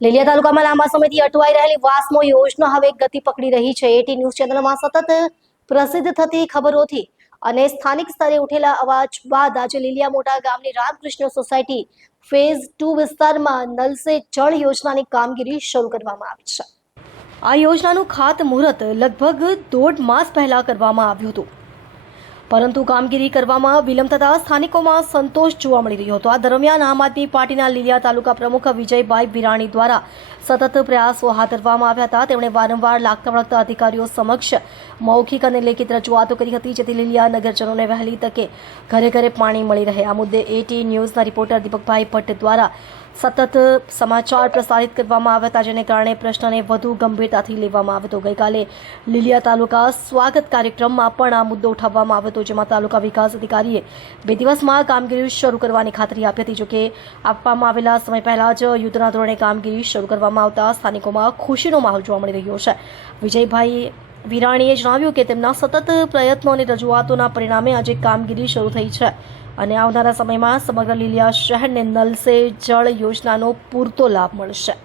લીલિયા તાલુકામાં લાંબા સમયથી અટવાઈ રહેલી વાસ્મો યોજના હવે ગતિ પકડી રહી છે। એટી ન્યૂઝ ચેનલમાં સતત પ્રસિદ્ધ થતી ખબરોથી અને સ્થાનિક સ્તરે ઉઠેલા અવાજ બાદ આજે લીલિયા મોટા ગામની રામકૃષ્ણ સોસાયટી ફેઝ 2 વિસ્તારમાં નલ સે જળ યોજનાની કામગીરી શરૂ કરવામાં આવી છે। આ યોજનાનું ખાતમુહૂર્ત લગભગ 1.5 માસ પહેલા કરવામાં આવ્યું હતું, પરંતુ કામગીરી કરવામાં વિલંબ થતા સ્થાનિકોમાં સંતોષ જોવા મળી રહ્યો હતો। આ દરમિયાન આમ આદમી પાર્ટીના લીલિયા તાલુકા પ્રમુખ વિજયભાઈ વિરાણી દ્વારા સતત પ્રયાસો હાથ ધરવામાં આવ્યા હતા। તેમણે વારંવાર લાગતા વળગતા અધિકારીઓ સમક્ષ મૌખિક અને લેખિત રજૂઆતો કરી હતી, જેથી લીલિયા નગરજનોને વહેલી તકે ઘરે ઘરે પાણી મળી રહે। આ મુદ્દે એટી ન્યૂઝના રિપોર્ટર દીપકભાઈ ભટ્ટ દ્વારા સતત સમાચાર પ્રસારિત કરવામાં આવ્યા હતા, જેને કારણે પ્રશ્નને વધુ ગંભીરતાથી લેવામાં આવ્યો હતો। ગઈકાલે લીલિયા તાલુકા સ્વાગત કાર્યક્રમમાં પણ આ મુદ્દો ઉઠાવવામાં આવ્યો હતો, જેમાં તાલુકા વિકાસ અધિકારીએ 2 દિવસમાં કામગીરી શરૂ કરવાની ખાતરી આપી હતી। જોકે આપવામાં આવેલા સમય પહેલા જ યુદ્ધના ધોરણે કામગીરી શરૂ કરવામાં આવતા સ્થાનિકોમાં ખુશીનો માહોલ જોવા મળી રહ્યો છે। વિજયભાઈ વિરાણીએ જણાવ્યું કે તેમના સતત પ્રયત્નો અને રજૂઆતોના પરિણામે આજે કામગીરી શરૂ થઈ છે અને આવનારા સમયમાં સમગ્ર લીલિયા શહેરને નલ સે જળ યોજનાનો પૂરતો લાભ મળશે।